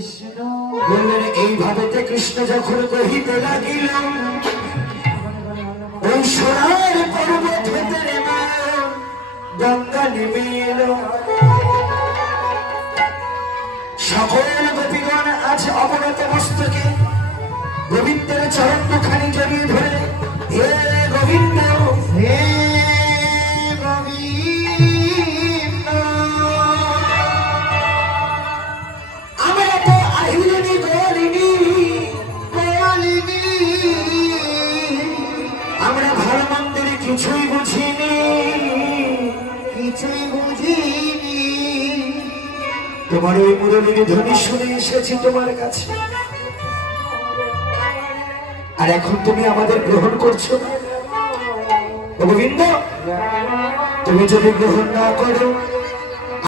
কৃষ্ণ বললেন এইভাবে কৃষ্ণ যখন কহিতে লাগিল ওই সোনার পর্বত হতে নেমে গঙ্গা নেমে এলো। সকল গোপীগণ আজ অবনত মস্তকে গোবিন্দের চরণ দুখানি জড়িয়ে ধরে হে গোবিন্দ হে গোবিন্দ আমরা তো আহিলেনি গলিনি বলিনি আমরা ভালো মন্দির কিছুই বুঝিনি কিছুই বুঝিনি তোমার ওই মুরলীর ধ্বনি শুনে এসেছি তোমার কাছে আর এখন তুমি আমাদের গ্রহণ করছো না। গোবিন্দ তুমি যদি গ্রহণ না করো